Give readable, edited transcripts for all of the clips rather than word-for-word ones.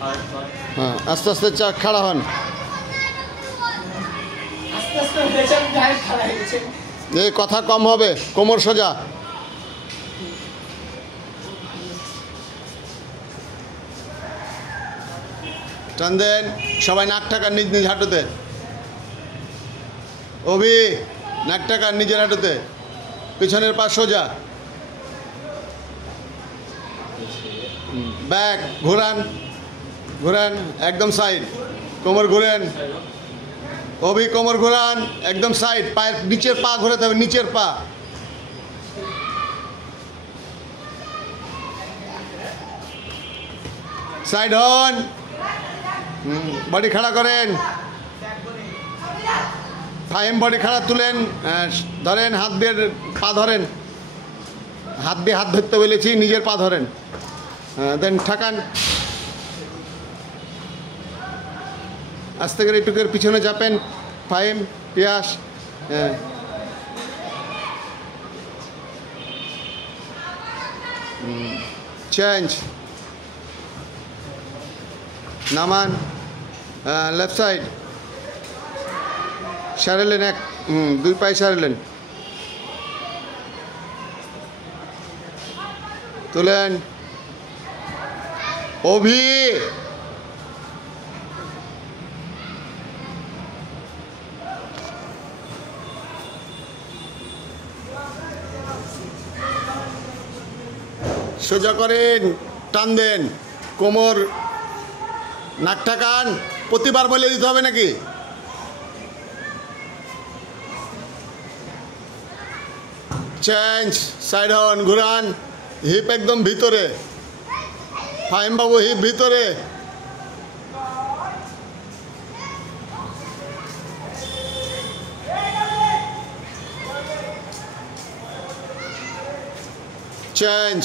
হ্যাঁ, আস্তে আস্তে খাড়া হন। এই কথা কম হবে, কোমর সোজা। টান দেন, সবাই নাক টাকান নিজ নিজ হাঁটুতে। অভি, নাক টাকান নিজের হাঁটুতে, পিছনের পা সোজা। ব্যাক ঘোরান, ঘোরান একদম সাইড, কোমর ঘোরেন। অভি কোমর ঘোরান একদম সাইড, পায়ের নিচের পা ঘোরাতে হবে, নিচের পা। সাইড হন, বডি খাড়া করেন। ফাইম বডি খাড়া তুলেন, ধরেন হাত দিয়ে পা ধরেন, হাত দিয়ে হাত ধরতে বলেছি, নিজের পা ধরেন। দেন ঠাকান, আস্তে করে একটুকের পিছনে চাপেন। ফাইম, পিয়াস, চেঞ্জ, নামান, লেফট সাইড, সারেলেন এক, দুই পায়ে সারেলেন, তুলেন। অভি, সোজা করেন, টান দেন, কোমর নাক টাকান। প্রতিবার বলে দিতে হবে নাকি? চেঞ্জ, সাইড হন, ঘুরান, হিপ একদম ভিতরে। ফাইম বাবু, হিপ ভিতরে। চেঞ্জ,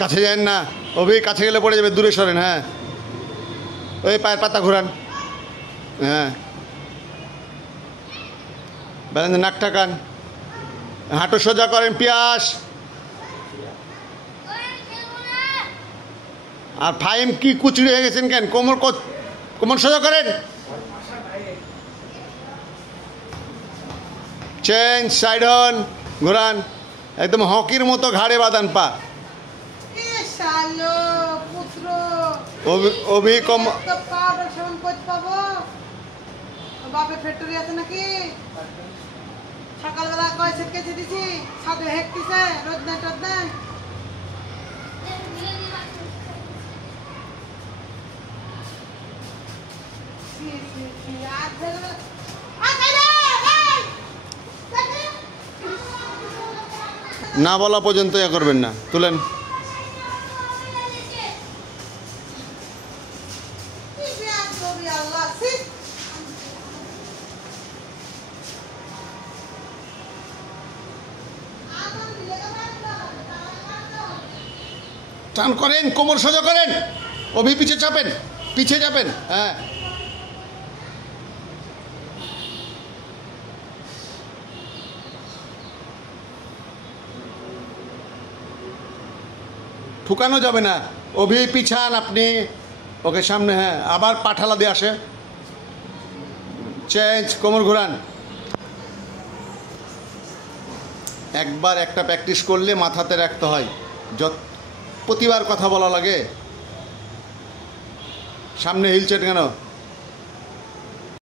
কাছে যান না অভি, কাছে গেলে পড়ে যাবে, দূরে সরেন। হ্যাঁ, ওই পায়ের পাতা ঘোরান। হ্যাঁ, ব্যালেন্স, নাক টাকান, হাঁটু সোজা করেন। পিয়াস আর ফাইম কি কুচড়ি হয়ে গেছেন কেন? কোমর কোমর সোজা করেন। চেঞ্জ, সাইড হন, ঘোরান, একদম হকির মতো ঘাড়ে বাঁধান পা। অভি কম, বাপের ফ্যাক্টরি আছে নাকি? সকালবেলা কয় সেট কেটে দিছি, ছাদে হেঁকতেছে, রোদ নাই টোদ নাই। না বলা পর্যন্ত ইয়া করবেন না, তুলেন। টান করেন, কোমর সোজা করেন। অভি পিছিয়ে চাপেন, পিছিয়ে যাবেন। হ্যাঁ, ঠুকানো যাবে না। অভি পিছান আপনি, ওকে সামনে। হ্যাঁ, আবার পাঠালা দিয়ে আসে। চেঞ্জ, কোমর ঘোরান। একবার একটা প্র্যাকটিস করলে মাথাতে রাখতে হয়, প্রতিবার কথা বলা লাগে। সামনে হিলছেন কেন?